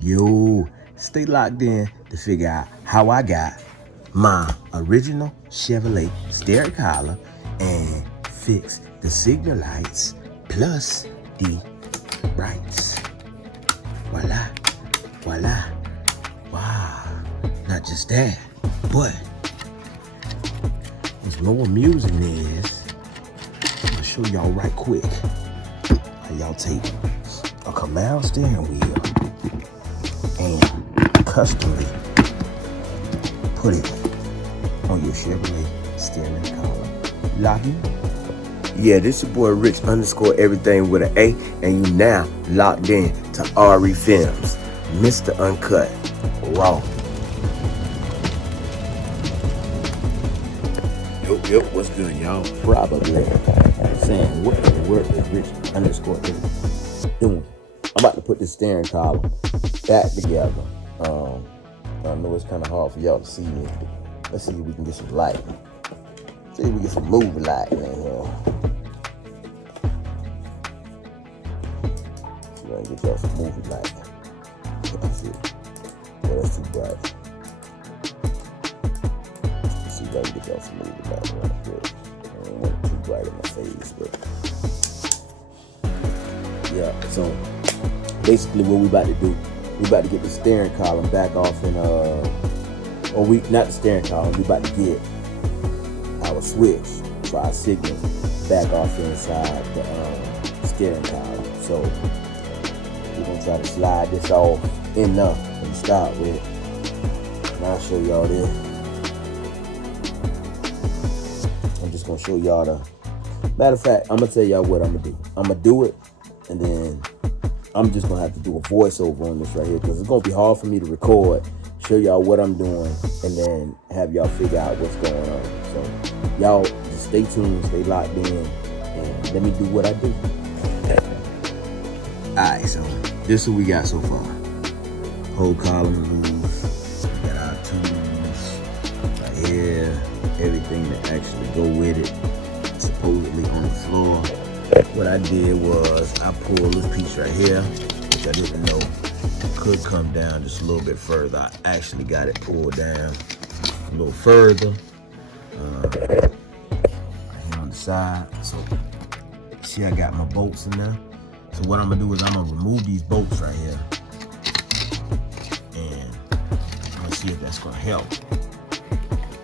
Yo, stay locked in to figure out how I got my original Chevrolet steering column and fix the signal lights plus the brights. Voila, voila, wow. Not just that, but what's more amusing is, I'll show y'all right quick how y'all take a Camaro steering wheel and customly put it on your Chevrolet steering column. Locking? Yeah, this your boy Rich underscore everything with an A, and you now locked in to RE Films, Mr. Uncut, Raw. Yo, what's good, y'all? Probably saying, what in the world is Rich underscore doing? I'm about to put this steering column back together. I know it's kind of hard for y'all to see me. Let's see if we can get some light. See if we get some movie light in here. See if I can get y'all some movie light. That's it. Yeah, that's too bright. Let's see if I can get y'all some movie light real quick. I don't want it too bright in my face, but yeah. So basically, what we about to do, we about to get the steering column back off in not the steering column. We about to get our switch for our signals back off inside the steering column. So we're gonna try to slide this off enough and start with it. And I'll show y'all this. I'm just gonna show y'all the. Matter of fact, I'm gonna tell y'all what I'm gonna do. I'm gonna do it, and then I'm just gonna have to do a voiceover on this right here because it's gonna be hard for me to record, show y'all what I'm doing, and then have y'all figure out what's going on. So y'all just stay tuned, stay locked in, and let me do what I do. Alright, so this is what we got so far. Whole column loose. We got our tools right here, everything that actually go with it, supposedly on the floor. What I did was I pulled this piece right here, which I didn't know could come down just a little bit further. I actually got it pulled down a little further right here on the side. So see, I got my bolts in there. So what I'm gonna do is I'm gonna remove these bolts right here, and I'm gonna see if that's gonna help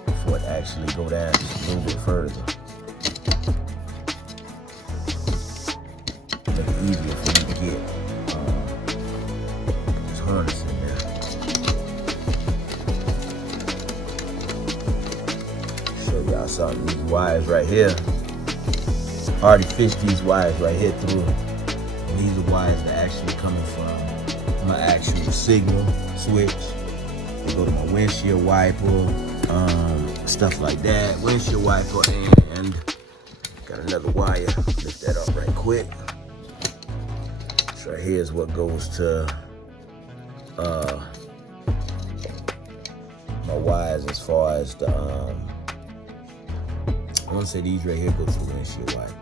before it actually go down just a little bit further. Make it easier for me to get this harness in there. Show y'all something. These wires right here. I already fished these wires right here through. And these are wires that are actually coming from my actual signal switch. They go to my windshield wiper, stuff like that. Windshield wiper, and got another wire. Lift that up right quick. Right here is what goes to my wires as far as the I want to say these right here go to the windshield wiper.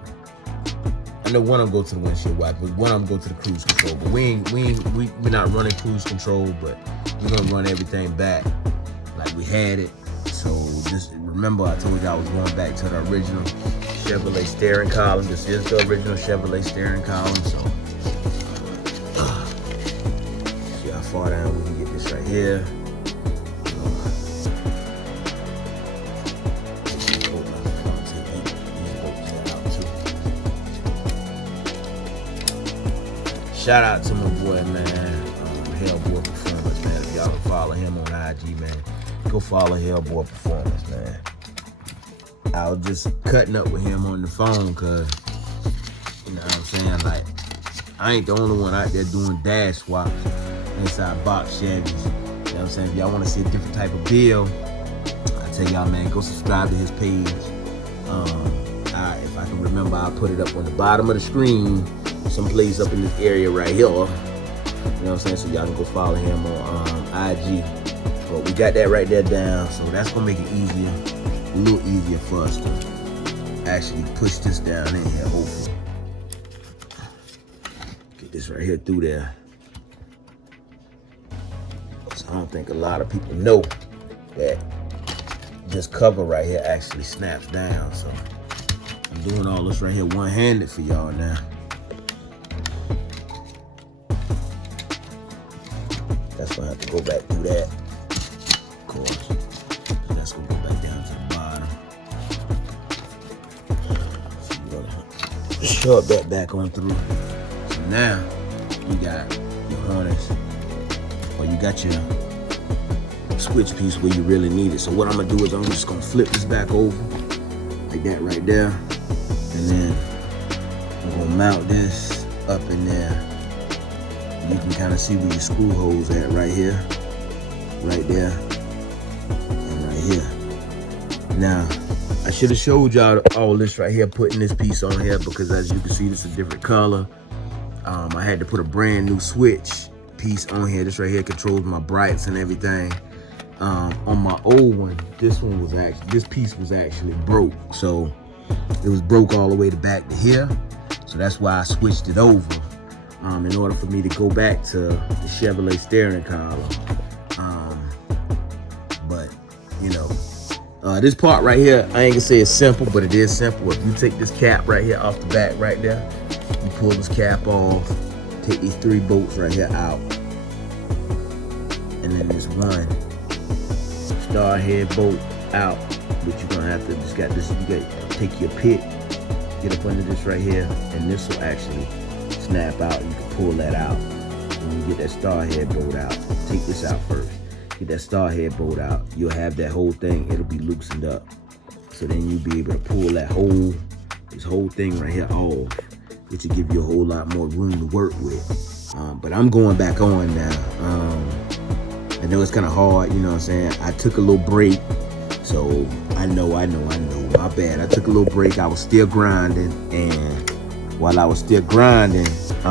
I know one of them go to the windshield wiper, one of them go to the cruise control. But we're not running cruise control, but we're gonna run everything back like we had it. So just remember, I told you I was going back to the original Chevrolet steering column. This is the original Chevrolet steering column. So see how far down we can get this right here. Shout out to my boy, man, Hellboy Performance, man. If y'all can follow him on IG, man, go follow Hellboy Performance, man. I was just cutting up with him on the phone, cause you know what I'm saying, like, I ain't the only one out there doing dash swaps inside box Chevys. You know what I'm saying? If y'all want to see a different type of build, I tell y'all, man, go subscribe to his page. If I can remember, I'll put it up on the bottom of the screen, someplace up in this area right here. You know what I'm saying? So y'all can go follow him on IG. But we got that right there down, so that's gonna make it easier, a little easier for us to actually push this down in here. Hopefully, get this right here through there. I don't think a lot of people know that this cover right here actually snaps down. So I'm doing all this right here one-handed for y'all now. That's gonna have to go back through that, of course. That's gonna go back down to the bottom. So you're gonna shove that back on through. So now you got your harness, or you got your switch piece where you really need it. So what I'm gonna do is I'm just gonna flip this back over like that right there, and then I'm gonna mount this up in there. You can kind of see where your screw holes at right here, right there, and right here. Now, I should have showed y'all all this right here, putting this piece on here, because as you can see, this is a different color. I had to put a brand new switch piece on here. This right here controls my brights and everything. On my old one, this piece was actually broke. So it was broke all the way to back to here. So that's why I switched it over. In order for me to go back to the Chevrolet steering column. But, you know, this part right here, I ain't gonna say it's simple, but it is simple. If you take this cap right here off the back right there, you pull this cap off, take these 3 bolts right here out, and then this one star head bolt out, but you're gonna have to, you gotta take your pick, get up under this right here, and this will actually snap out. You can pull that out. When you get that star head bolt out, take this out first. Get that star head bolt out. You'll have that whole thing. It'll be loosened up. So then you'll be able to pull this whole thing right here off, which will give you a whole lot more room to work with. But I'm going back on now. I know it's kind of hard, you know what I'm saying? I took a little break. So I know. My bad. I took a little break. I was still grinding, and while I was still grinding, you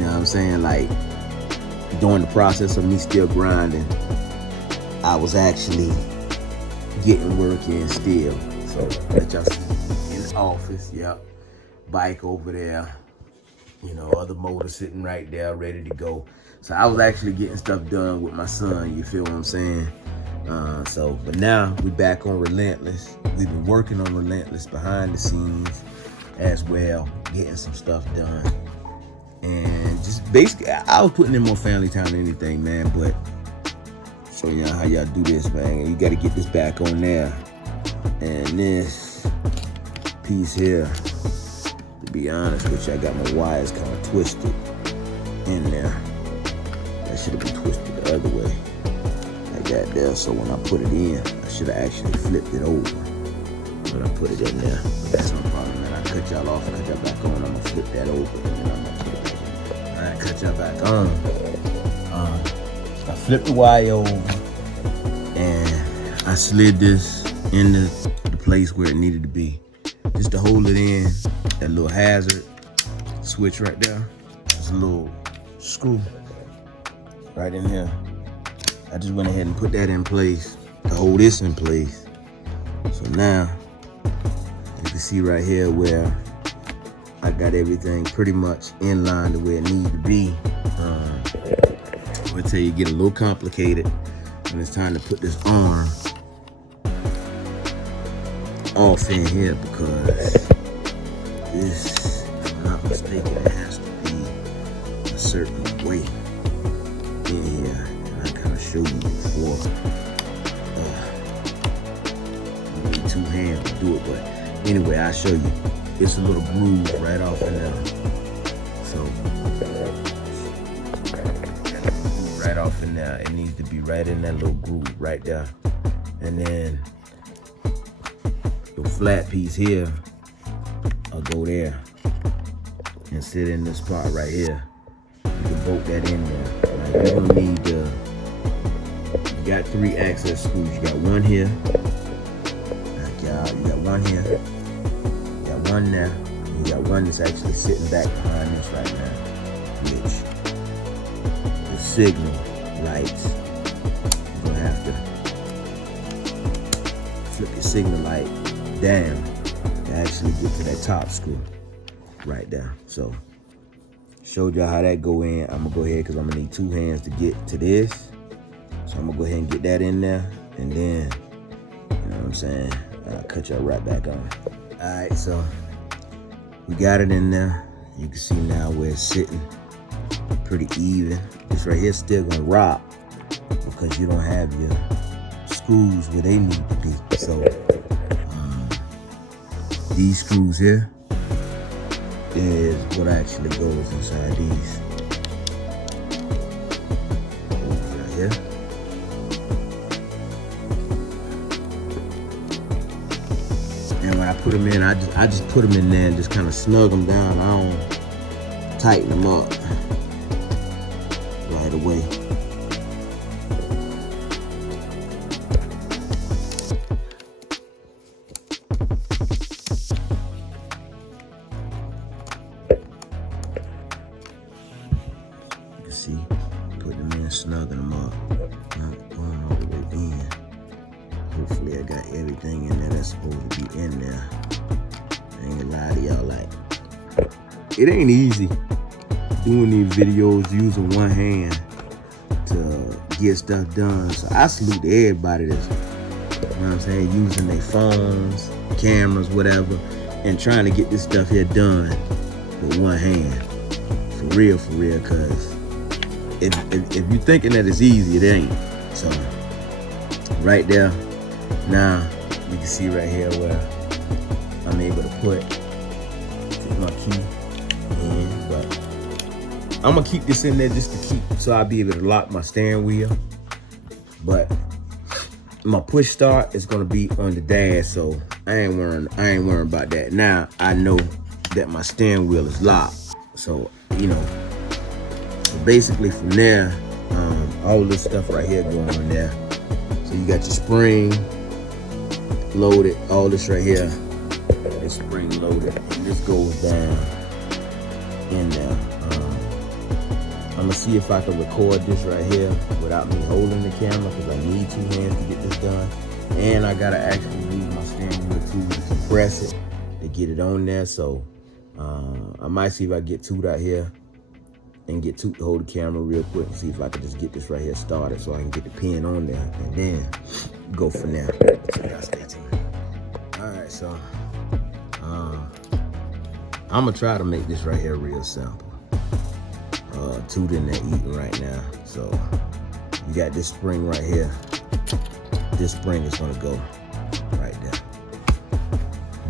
know what I'm saying, like during the process of me still grinding, I was actually getting work in still. So let y'all see in the office, yep, bike over there, you know, other motor sitting right there ready to go. So I was actually getting stuff done with my son, you feel what I'm saying? But now we back on Relentless. We've been working on Relentless behind the scenes as well, getting some stuff done. And just basically, I was putting in more family time than anything, man. But show y'all how y'all do this, man. You got to get this back on there. And this piece here, to be honest with you, I got my wires kind of twisted in there. That should have been twisted the other way. Like that there. So when I put it in, I should have actually flipped it over. But I put it in there. But that's no problem, man. I cut y'all off and cut y'all back on. I'm gonna flip that over, and then I'm gonna put it back in. Alright, cut y'all back on. I flipped the wire over, and I slid this in the place where it needed to be. Just to hold it in, that little hazard switch right there. There's a little screw right in here. I just went ahead and put that in place to hold this in place. So now, you can see right here where I got everything pretty much in line to where it needs to be. I'll tell you, get a little complicated when it's time to put this arm off in here, because this, if I'm not mistaken, it has to be a certain way in here. And I kind of showed you before. I need 2 hands to do it, but anyway, I'll show you. It's a little groove right off in there. So, right off in there. It needs to be right in that little groove right there. And then the flat piece here, I'll go there and sit in this spot right here. You can bolt that in there. Now, you don't need you got 3 access screws. You got one here. You got one here. You got one there. And you got one that's actually sitting back behind this right now, which the signal lights, you're gonna have to flip your signal light down to actually get to that top screw right there. So Showed y'all how that go in. I'm gonna go ahead because I'm gonna need 2 hands to get to this. So I'm gonna go ahead and get that in there, and then, you know what I'm saying, I'll cut y'all right back on. All right, so we got it in there. You can see now where it's sitting pretty even. This right here still gonna rock because you don't have your screws where they need to be. So these screws here is what actually goes inside these. Right here. And when I put them in, I just put them in there and just kind of snug them down. I don't tighten them up right away. You can see, putting them in, snugging them up, not going all the way in. Hopefully I got everything in there that's supposed to be in there. I ain't gonna lie to y'all, like, it ain't easy doing these videos using one hand to get stuff done. So I salute to everybody that's, you know what I'm saying, using their phones, cameras, whatever, and trying to get this stuff here done with one hand. For real, because if you're thinking that it's easy, it ain't. So right there, now you can see right here where I'm able to put my key in, but I'm gonna keep this in there just to keep, so I'll be able to lock my steering wheel. But my push start is gonna be on the dash, so I ain't worrying about that. Now I know that my steering wheel is locked, so you know. So basically from there, all this stuff right here going on there. So you got your spring loaded, all this right here is spring loaded, and this goes down in there. I'm gonna see if I can record this right here without me holding the camera, because I need 2 hands to get this done, and I gotta actually use my steering wheel tool to compress it to get it on there. So I might see if I get 2 out here and get 2 to hold the camera real quick and see if I can just get this right here started so I can get the pin on there and then go from there. So y'all stay tuned. All right, so I'm gonna try to make this right here real simple. Toot in there eating right now. So you got this spring right here. This spring is gonna go right there.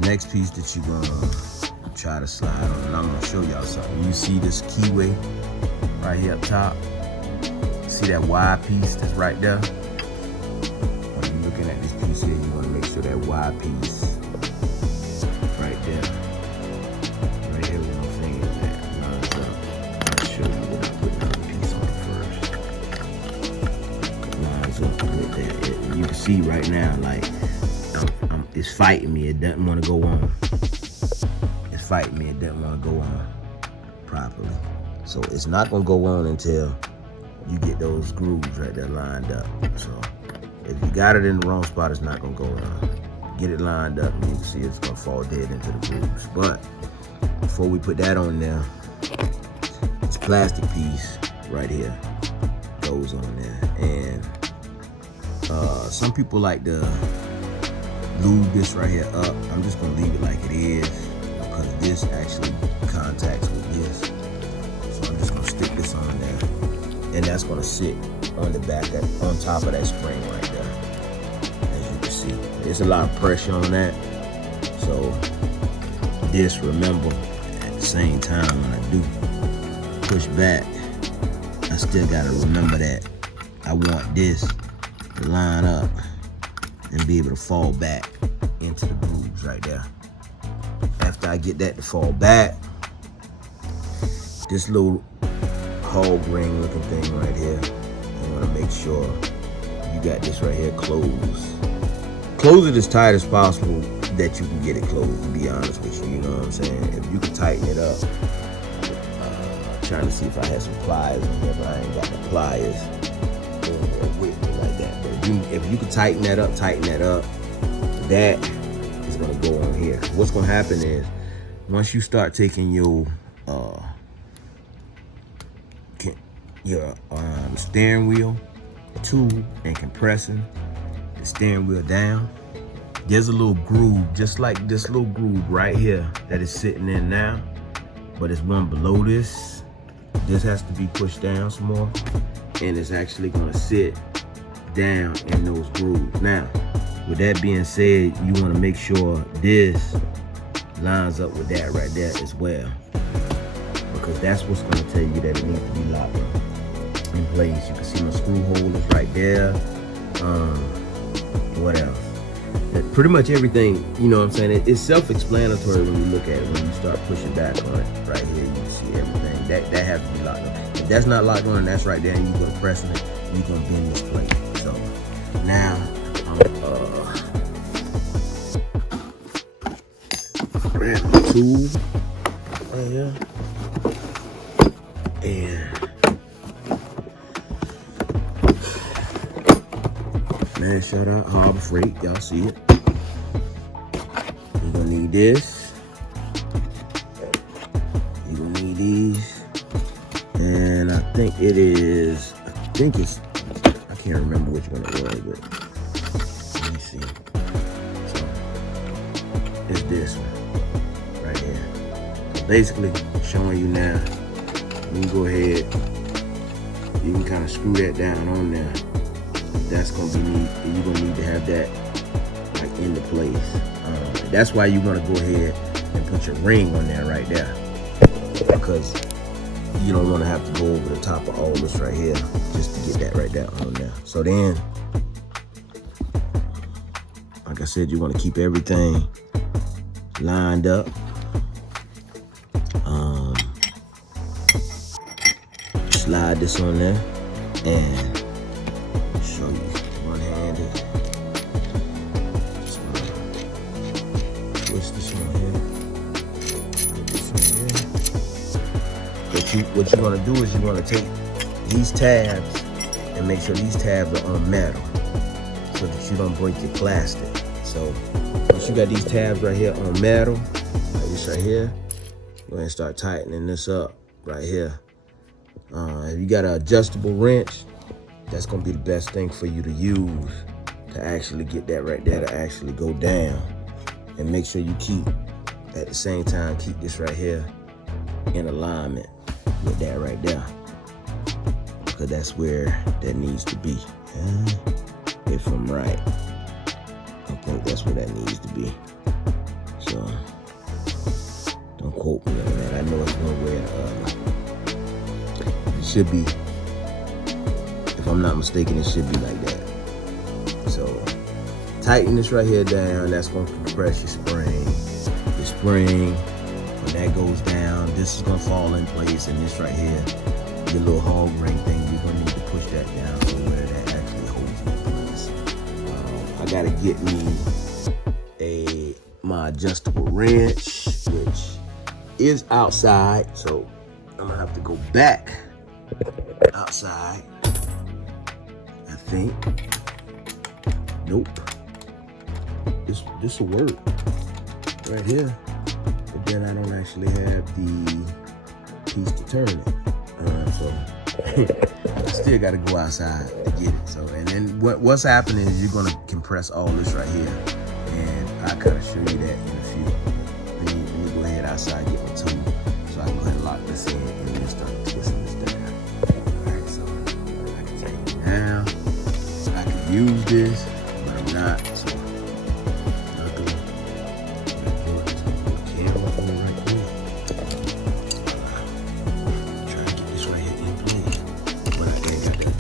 Next piece that you're gonna try to slide on, and I'm gonna show y'all something. You see this keyway right here up top? See that wide piece that's right there? When you're looking at this piece here, you wanna make sure that wide piece right there. Right here where my finger is at. Lines up. I'll show you what I put another piece on first. Lines up with that. You can see right now, like, it's fighting me. It doesn't wanna go on. Fight me, it doesn't want to go on properly. So it's not going to go on until you get those grooves right there lined up. So if you got it in the wrong spot, it's not going to go on. Get it lined up and you can see it's going to fall dead into the grooves. But before we put that on there, this plastic piece right here goes on there. And some people like to lube this right here up. I'm just going to leave it like it is, because this actually contacts with this. So I'm just gonna stick this on there, and that's gonna sit on the back, on top of that spring right there. As you can see, there's a lot of pressure on that. So this, remember, at the same time when I do push back, I still gotta remember that I want this to line up and be able to fall back into the grooves right there. After I get that to fall back, this little hog ring looking thing right here, you want to make sure you got this right here closed. Close it as tight as possible that you can get it closed, to be honest with you, you know what I'm saying? If you can tighten it up, trying to see if I had some pliers in here, but I ain't got the pliers with me like that. But if you can tighten that up, that is gonna go on here. What's gonna happen is, once you start taking your your steering wheel to and compressing the steering wheel down, there's a little groove, just like this little groove right here that is sitting in now, but it's one below this. This has to be pushed down some more, and it's actually gonna sit down in those grooves. Now, with that being said, you wanna make sure this lines up with that right there as well, because that's what's gonna tell you that it needs to be locked in place. You can see my screw hole is right there. What else? Pretty much everything, you know what I'm saying? It's self-explanatory when you look at it. When you start pushing back on it, right here, you see everything. That has to be locked on. If that's not locked on, that's right there, and you're gonna press it, you're gonna bend this plate. So now grab the tool right here and man, shout out Harbor Freight, y'all see it. You're gonna need this. You're gonna need these. And I think it's, I can't remember which one it was, but let me see. So, it's this one, right here. So basically, showing you now, you can go ahead, you can kind of screw that down on there. That's gonna be you're gonna need to have that like into place. That's why you want to go ahead and put your ring on there right there, because you don't want to have to go over the top of all this right here just to get that right there on there. So then, like I said, you want to keep everything lined up. Slide this on there and show you one-handed. Just gonna twist this one here. Put this in here. What you're gonna do is you're gonna take these tabs and make sure these tabs are on metal so that you don't break your plastic. So once you got these tabs right here on metal, like this right here, go ahead and start tightening this up right here. If you got an adjustable wrench, that's gonna be the best thing for you to use to actually get that right there to actually go down. And make sure you keep, at the same time, keep this right here in alignment with that right there, because that's where that needs to be. If I'm right, I think that's where that needs to be. So don't quote me on that. I know it's nowhere. It should be, if I'm not mistaken, it should be like that. So tighten this right here down. That's going to compress your spring. Your spring, when that goes down, this is going to fall in place. And this right here, your little hog ring thing, you're going to need to push that down to where that actually holds in place. I got to get me my adjustable wrench, which is outside. So I'm going to have to go back outside, I think. Nope. This will work right here, but then I don't actually have the piece to turn it. So I still got to go outside to get it. So, and then what's happening is you're gonna compress all this right here, and I kind of show you that in a few. Let me go ahead outside, get my tool, so I can go ahead and lock this in and then start twisting this down. All right, so I can tell you now, I can use this, but I'm not. So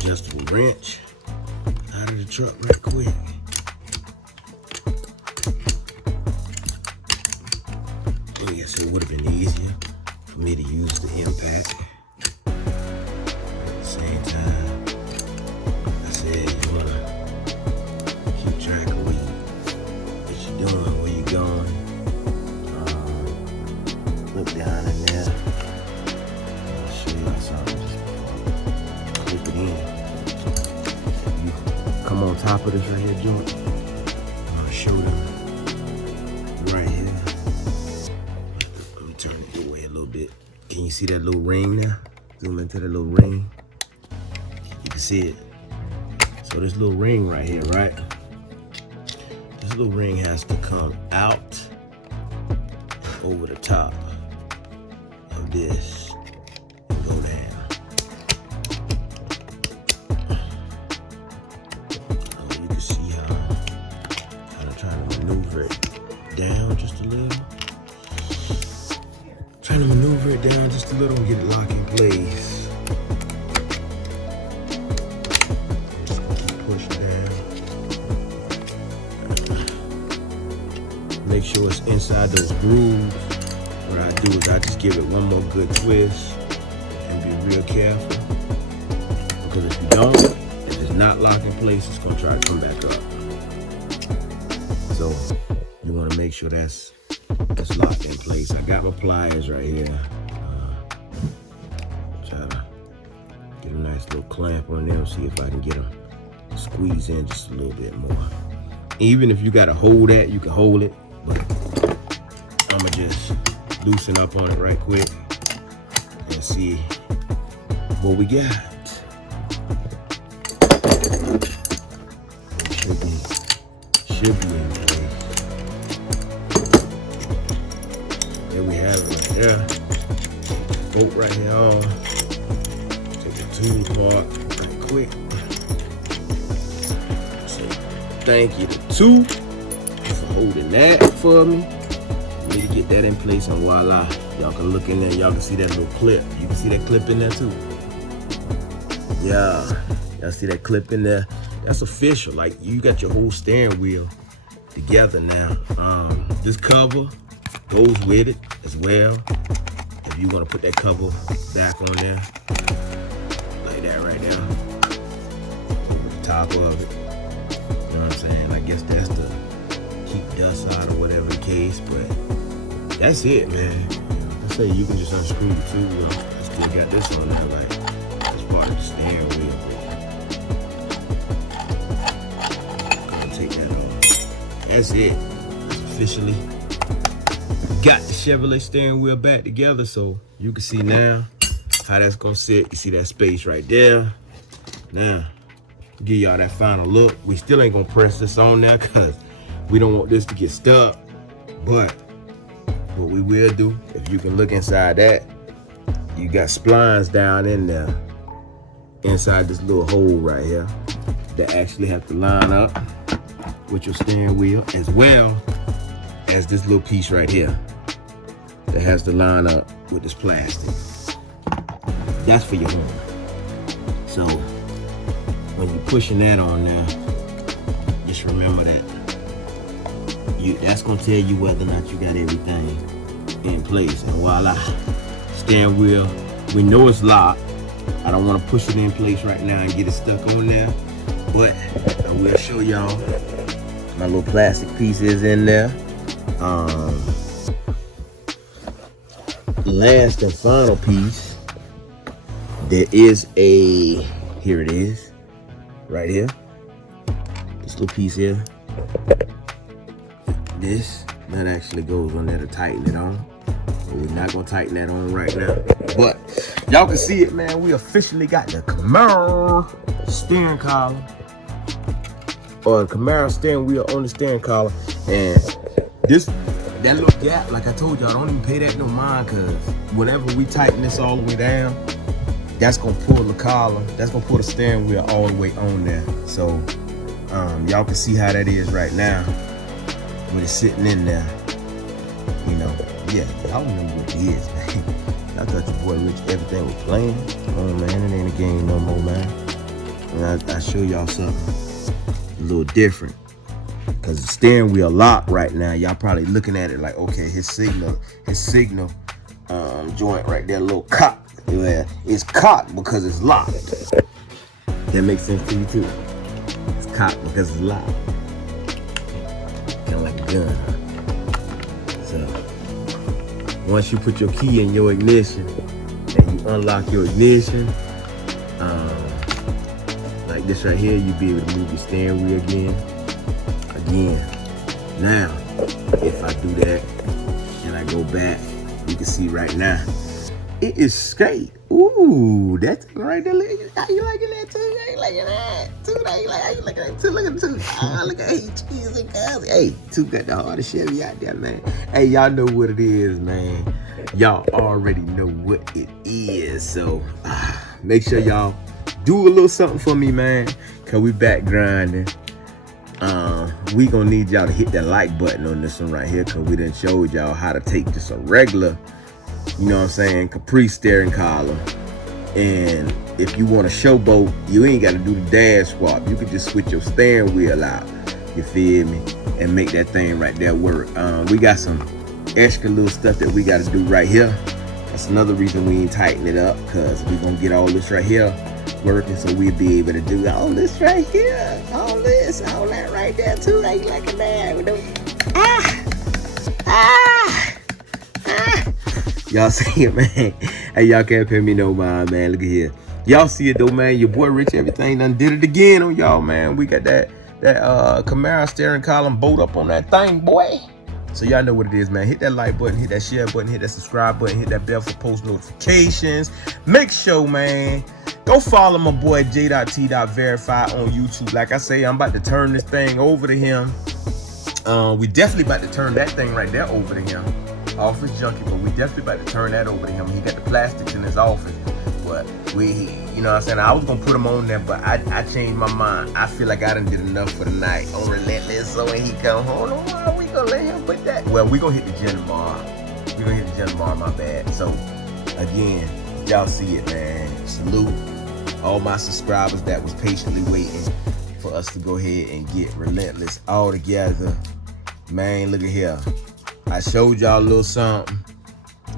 adjustable wrench out of the truck right quick. Oh yeah, so it would have been easier for me to use the impact. At the same time, I said you wanna keep track of what you're doing, where you're going. Look down in there. I'll show you something just clip it in. Come on top of this right here joint. I'll show them right here. Let me turn it away a little bit. Can you see that little ring there? Zoom into that little ring. see it. So this little ring right here, right? This little ring has to come out over the top of this and go down. You can see how I'm trying to maneuver it down just a little. Trying to maneuver it down just a little and get it locked in place. Just gonna keep pushing down. Make sure it's inside those grooves. What I do is I just give it one more good twist and be real careful. Because if you don't, if it's not locked in place, it's gonna try to come back up. So you wanna make sure that's locked in place. I got my pliers right here. Try to get a nice little clamp on them, see if I can get them squeeze in just a little bit more. Even if you gotta hold that, you can hold it, but I'ma just loosen up on it right quick and see what we got. Should be in place. There we have it right there. Bolt right here on. Take the tool apart right quick. So thank you to Two for holding that for me. Let me get that in place and voila. Y'all can look in there, y'all can see that little clip. You can see that clip in there too. Yeah, y'all see that clip in there? That's official. Like, you got your whole steering wheel together now. This cover goes with it as well. If you want to put that cover back on there, like that right there, over the top of it. You know what I'm saying? I guess that's to keep dust out or whatever the case, but that's it, man. I say you can just unscrew the two. I still got this on there, like that's part of the steering wheel. Gonna take that off. That's it. That's officially got the Chevrolet steering wheel back together, so you can see now how that's gonna sit. You see that space right there. Now, give y'all that final look. We still ain't gonna press this on there because we don't want this to get stuck. But what we will do, if you can look inside that, you got splines down in there, inside this little hole right here, that actually have to line up with your steering wheel, as well as this little piece right here that has to line up with this plastic. That's for your horn. So when you're pushing that on now, just remember that that's gonna tell you whether or not you got everything in place. And voila, steering wheel, we know it's locked. I don't want to push it in place right now and get it stuck on there, but I will show y'all my little plastic piece is in there. Last and final piece, there is a, here it is, right here. This little piece here. This, that actually goes on there to tighten it on. But we're not gonna tighten that on right now. But y'all can see it, man. We officially got the Camaro steering column, or the Camaro steering wheel on the steering column. And this, that little gap, like I told y'all, don't even pay that no mind, because whenever we tighten this all the way down, that's gonna pull the column, that's gonna pull the steering wheel all the way on there. So y'all can see how that is right now when it's sitting in there. You know, yeah, y'all remember what it is, man. I thought your boy Rich everything was playing. Oh man, it ain't a game no more, man. And I show y'all something a little different, because the steering wheel locked right now. Y'all probably looking at it like, okay, his signal joint right there, little cock. Yeah, it's cocked because it's locked. That makes sense to you too. It's cocked because it's locked. Kind of like a gun. So once you put your key in your ignition and you unlock your ignition, like this right here, you'll be able to move your steering wheel again. Now, if I do that and I go back, you can see right now, it is straight. Ooh, that thing right there. How you liking that too? How you liking that too? How you liking that too? Look at the two. Oh, look at cheese and cousin. Hey, two got the hardest Chevy out there, man. Hey, y'all know what it is, man. Y'all already know what it is. So make sure y'all do a little something for me, man. Cause we back grinding. We gonna need y'all to hit that like button on this one right here, cause we done showed y'all how to take just a regular, you know what I'm saying, Caprice steering column. And if you want a showboat, you ain't gotta do the dash swap. You can just switch your steering wheel out, you feel me, and make that thing right there work. We got some extra little stuff that we gotta do right here. That's another reason we ain't tighten it up, cause we gonna get all this right here working, so we'll be able to do all this right here, all this, all that right there too. How you liking that? Y'all see it, man? Hey, y'all can't pay me no mind, man. Look at here. Y'all see it though, man. Your boy Rich Everything done did it again on y'all, man. We got that Camaro steering column bolt up on that thing, boy. So y'all know what it is, man. Hit that like button, hit that share button, hit that subscribe button, hit that bell for post notifications. Make sure, man, go follow my boy J.T.Verify on YouTube. Like I say, I'm about to turn this thing over to him. We definitely about to turn that thing right there over to him. Office junkie, but we definitely about to turn that over to him. He got the plastics in his office. But you know what I'm saying? I was gonna put him on there, but I changed my mind. I feel like I done did enough for the night on Relentless. So when he come home, we gonna let him put that. Well, we gonna hit the gym tomorrow. We gonna hit the gym tomorrow, my bad. So again, y'all see it, man. Salute all my subscribers that was patiently waiting for us to go ahead and get Relentless all together. Man, look at here. I showed y'all a little something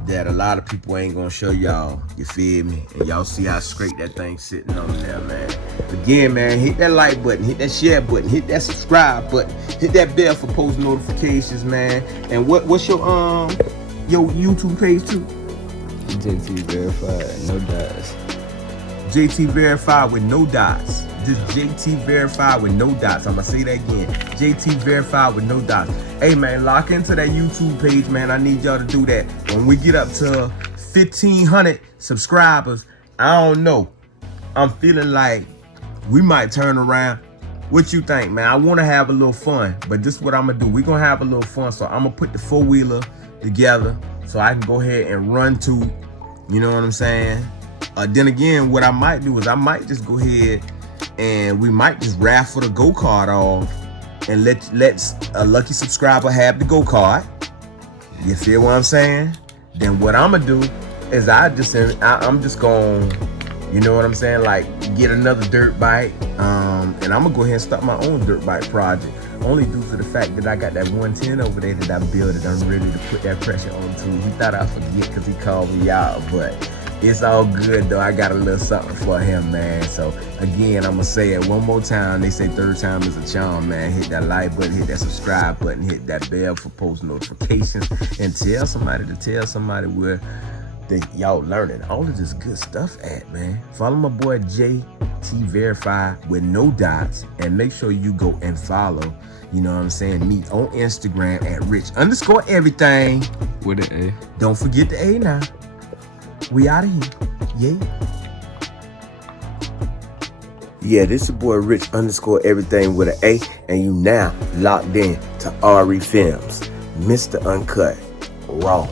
that a lot of people ain't gonna show y'all, you feel me? And y'all see how straight that thing sitting on there, man. Again, man, hit that like button, hit that share button, hit that subscribe button, hit that bell for post notifications, man. And what's your YouTube page too? JT Verified, no dots. JT Verified with no dots. Just JT Verified with no dots. I'm gonna say that again. JT Verified with no dots. Hey, man, lock into that YouTube page, man. I need y'all to do that. When we get up to 1,500 subscribers, I don't know. I'm feeling like we might turn around. What you think, man? I want to have a little fun, but this is what I'm gonna do. We're gonna have a little fun. So I'm gonna put the four-wheeler together so I can go ahead and run to, you know what I'm saying? Then again, what I might do is I might just go ahead and we might just raffle the go-kart off and let a lucky subscriber have the go-kart. You feel what I'm saying? Then what I'm gonna do is I'm just gonna, you know what I'm saying, like get another dirt bike, and I'm gonna go ahead and start my own dirt bike project. Only due to the fact that I got that 110 over there that I built and I'm ready to put that pressure on too. He thought I'd forget because he called me out, but it's all good though. I got a little something for him, man. So again, I'm gonna say it one more time. They say third time is a charm, man. Hit that like button, hit that subscribe button, hit that bell for post notifications, and tell somebody where y'all learning all of this good stuff at, man. Follow my boy JT Verify with no dots, and make sure you go and follow, you know what I'm saying, me on Instagram at Rich_everything With an A. Don't forget the A now. We out of here. Yeah, this your boy Rich_everything with an A, and you now locked in to RE Films, Mr. Uncut Raw.